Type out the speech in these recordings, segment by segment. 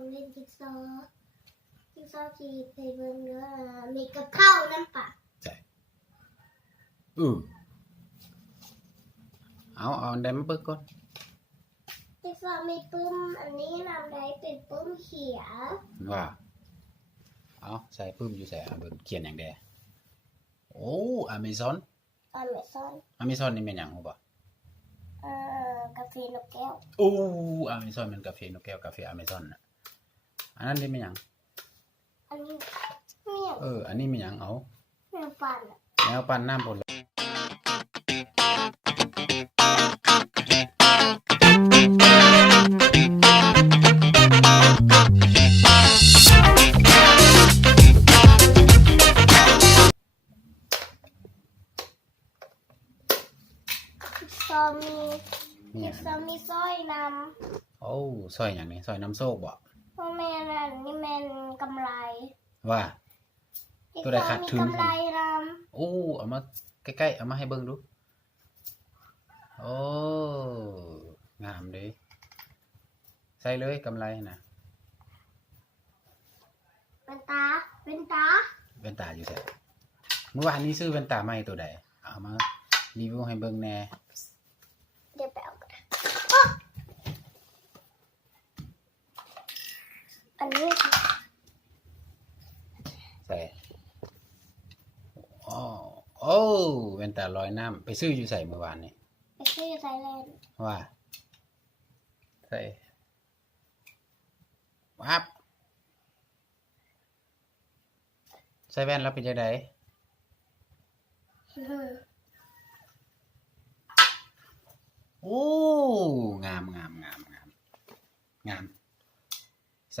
ของเล่นจิ๊กซอว์ที่เคยเบิ่งเนื้อมีกับข้าวน้ำปลาใช่เอาอันใดมาเบิ่งก่อนจิ๊กซอว์มีปุ้มอันนี้นำได้เป็นปุ้มเขียวว่าเอาใส่ปึ้มอยู่ใส่เบิ่งเขียนอย่างใดโอ้อเมซอนนี่แม่นหยังฮู้บ่กาแฟนกแก้วโอ้อเมซอนมันกาแฟนกแก้วกาแฟอเมซอนน่ะอันนั้นได้แม่นหยังอันนี้เมี่ยงอันนี้แม่นหยังเอาแมวปั่นน้ำผลมีสร้อยนำโอ้สร้อยอย่างนี้สร้อยน้ำโซกบ่พ่อแม่นั่นนี่แม่นกำไรว่าตัวใดขาดทุนกำไรนำโอ้เอามาใกล้ๆเอามาให้เบิ่งดูโอ้งามเด้ใส่เลยกำไรนะเป็นตาอยู่ใส่เมื่อวานนี้ซื้อเป็นตาใหม่ตัวใดเอามารีวิวให้เบิ่งแน่เดี๋ยวไปเอากันอันนี้ใส่โอ้แว่นตาลอยน้ำไปซื้ออยู่ใส่เมื่อวานนี้ไปซื้อไทยแลนด์ว่าใส่วับใส่แว่นแล้วเป็นจังได๋โอ้งาม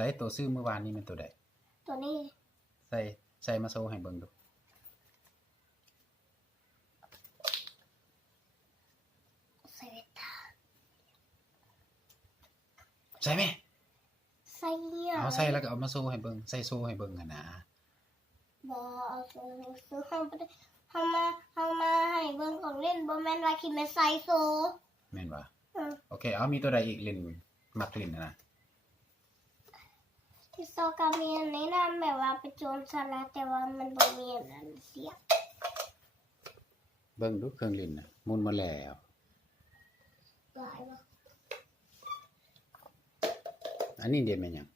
ใส่ตัวซื้อเมื่อวานนี้เป็นตัวใดตัวนี้ใส่มาโชว์ให้เบิ่งดูใส่เวตาใส่ไหมใส่เอาใส่แล้วก็เอามาโชว์ให้เบิ่งใส่โชว์ให้เบิ่งกันนะบ่เอาซื้อเฮามาให้เบิ่งของเล่นบ่แม่นว่าคิดแม่ใส่โซแม่นบ่โอเคเอามีตัวใดอีกเล่นมักเล่นนะที่โซกามีอันนี้นะแบบว่าเป็นโจรสลัดแต่ว่ามันบ่มีอันนั้นเสียบเบิ่งดูเครื่องเล่นน่ะมุนมาแล้วหลายบ่อันนี้เดี๋ยวแม่นหยัง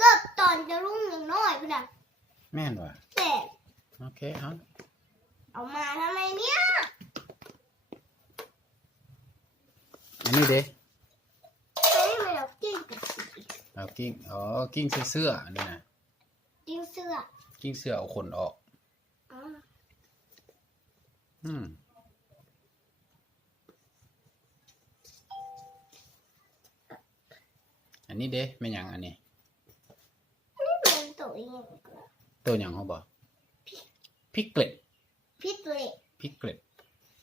ก็ตอนจะรุ่งอย่างน้อยพุ่นน่ะแม่นบ่แต่โอเคเอามาทำไมเนี่ยอันนี้เด้ไม่เอากิ้งกิ้งเสื้ออันนี้นะกิ้งเสื้อเอาขนออกอันนี้เด้แม่นหยังอันนี้นี่เป็นตัวหยังเฮาบ่พิกเกล็ด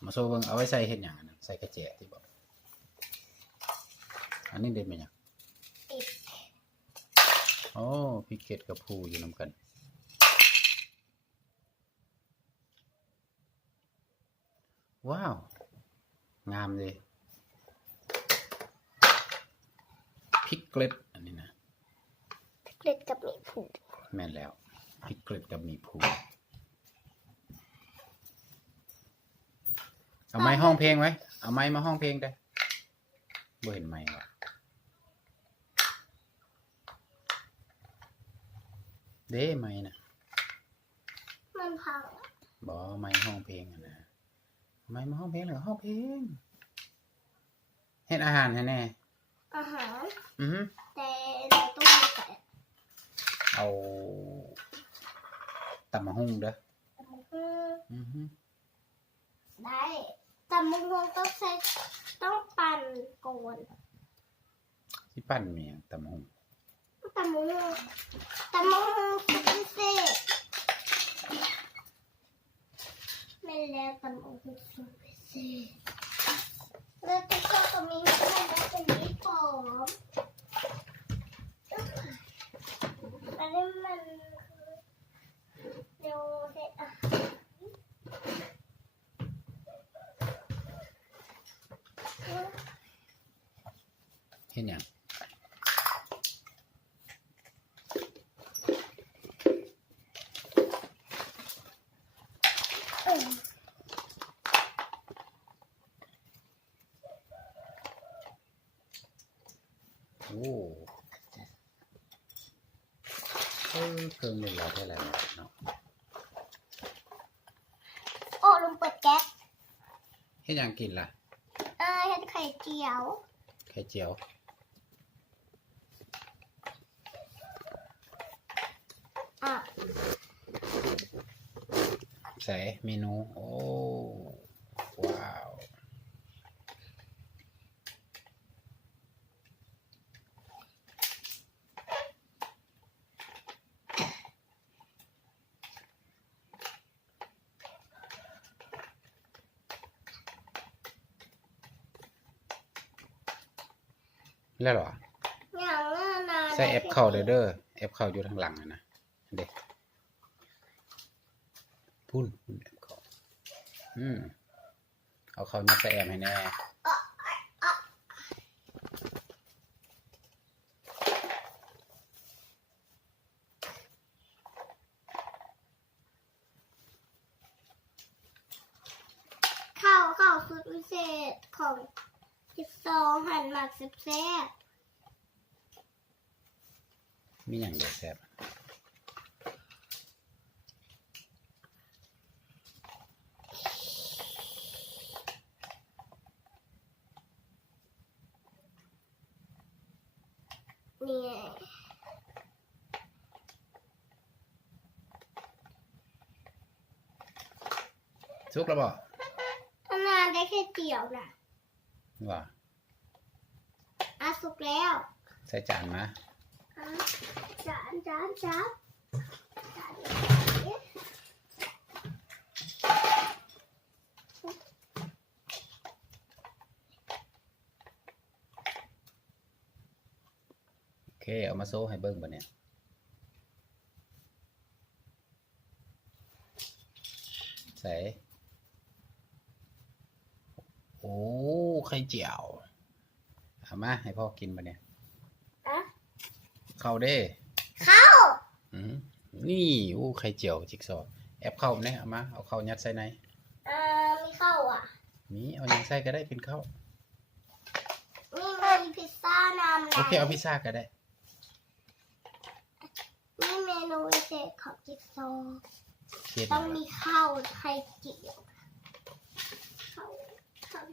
มาโซเบิ่งเอาไว้ใส่เฮ็ดหยังอันนั้นใส่กระแจที่บ่อันนี้เด้แม่นหยังโอ้พิกเกล็ดกับผู้อยู่นำกันว้าวงามเลยพิกเกล็ดอันนี้นะพิกเกล็ดกับหมีภูแม่นแล้วพิกเกล็ดกับหมีภูเอาไม้ห้องเพลงไว้เอาไม้มาห้องเพลงได้บ่เห็นไม้ว่ะเด้ไม้น่ะมันพังบ่ไม้ห้องเพลงอ่ะนะไม้มาห้องเพลงเหรอห้องเพลงเฮ็ดอาหารให้แน่อาหารแต่ต้องใส่เอาตำมะฮุ่งเด้อได้ตำมะฮุ่งต้องปั่นก่อนสิปั่นเมียตำมะฮุ่งตำมะฮุ่งสุดพิเศษไม่แล้วตำมะฮุ่งสุดพิเศษแล้วก็มีให้เป็นนิฟอร์มอันนี้มันเร็วเสร็จเห็นยัง โอ้เครื่องนึงเราเท่าไหร่เนาะ โอ้ลุงเปิดแก๊ส เฮ็ดหยังกินล่ะ เห็นไข่เจียว ไข่เจียว อ่ะ ใส่เมนู โอ้ ว้าว แล้วเหรอ อย่างนั้นนะ ใส่แอปเข้าเด้อแอปเข้าอยู่ทางหลังนะเด็กพุ่นแอปเข้าเอาเข้ายัดใส่แอปให้แน่ ข้าวสุดพิเศษของ12หั่นหมักแซ่บ มีอย่างเด็ดแซ่บ ๆนี่ไง สุกแล้วบ่ อันนั้นได้แค่เจียวนะ ว่า สุกแล้ว ใส่จานมา จานโอเค เอามาโซ่ให้เบิ่งบ่เนี่ยใส่โอ้ไข่เจียวเอามาให้พ่อกินบ่เนี่ย อะ เข้าเด้ ข้าว นี่โอ้ไข่เจียวจิ๊กซอว์แอปเข้าเนี่ยเอามาเอาเข้ายัดใส่ใน มีข้าวอ่ะ นี่เอายังใส่ก็ได้เป็นข้าว มีพิซซ่านำ โอเคเอาพิซซ่าก็ได้ นี่เมนูพิเศษของจิ๊กซอว์ เฮ็ด ต้อง หยัง มี วะ ข้าวไข่เจียวข้าว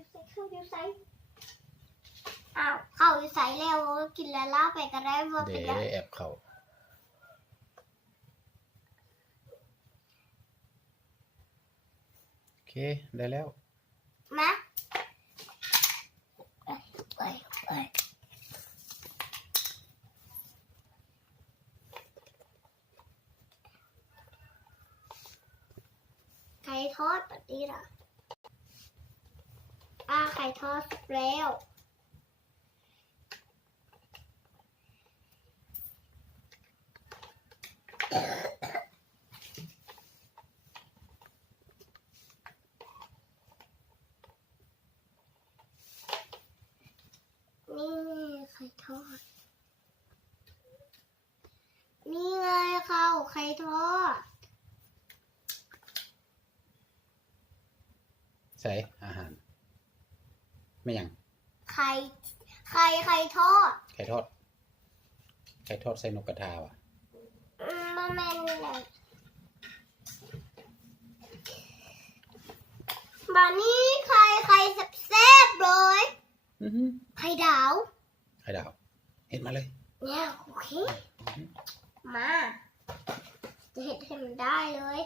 อยู่ใส่อ้าวข้าวอยู่ใส่แล้วกินแล้วลาไปก็ได้ว่า เด้ เป็นยัง แอปเข้าโอเคได้แล้ว มาไปไข่ทอดแบบนี้ล่ะไข่ทอดสุกแล้ว นี่ไข่ทอด นี่ไงข้าวไข่ทอด ใส่อาหารไม่หยัง ไข่ทอด ไข่ทอดไข่ทอดใส่นกกระทาว่ะ มันแม่นเลยบานี้ไข่แซ่บๆเลย ไข่ดาว ไข่ดาวเห็นมาเลย เนี่ยโอเค มา จะเห็นให้มันได้เลย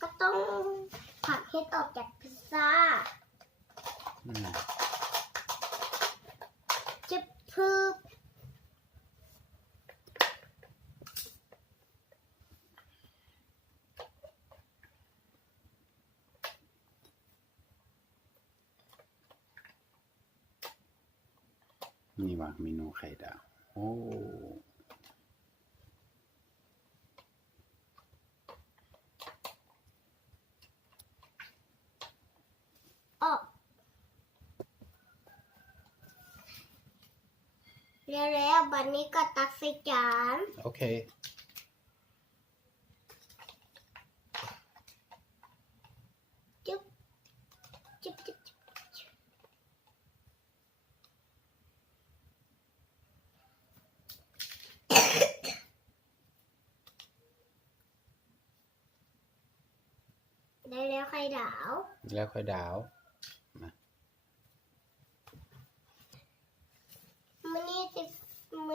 ก็ต้องผักเห็ดออกจากพิซซ่า อืม จะพึบ นี่ว่ะเมนูไข่ดาวโอ้ ออกแล้วบันนี้ก็ตักใส่จาน โอเค จุ๊บจุ๊บ แล้วไข่ดาว แล้วค่อยดาว มื้อ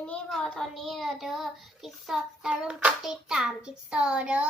นี้พอตอนนี้เด้อจิ๊กซอว์อย่าลืมกดติดตามจิ๊กซอว์เด้อ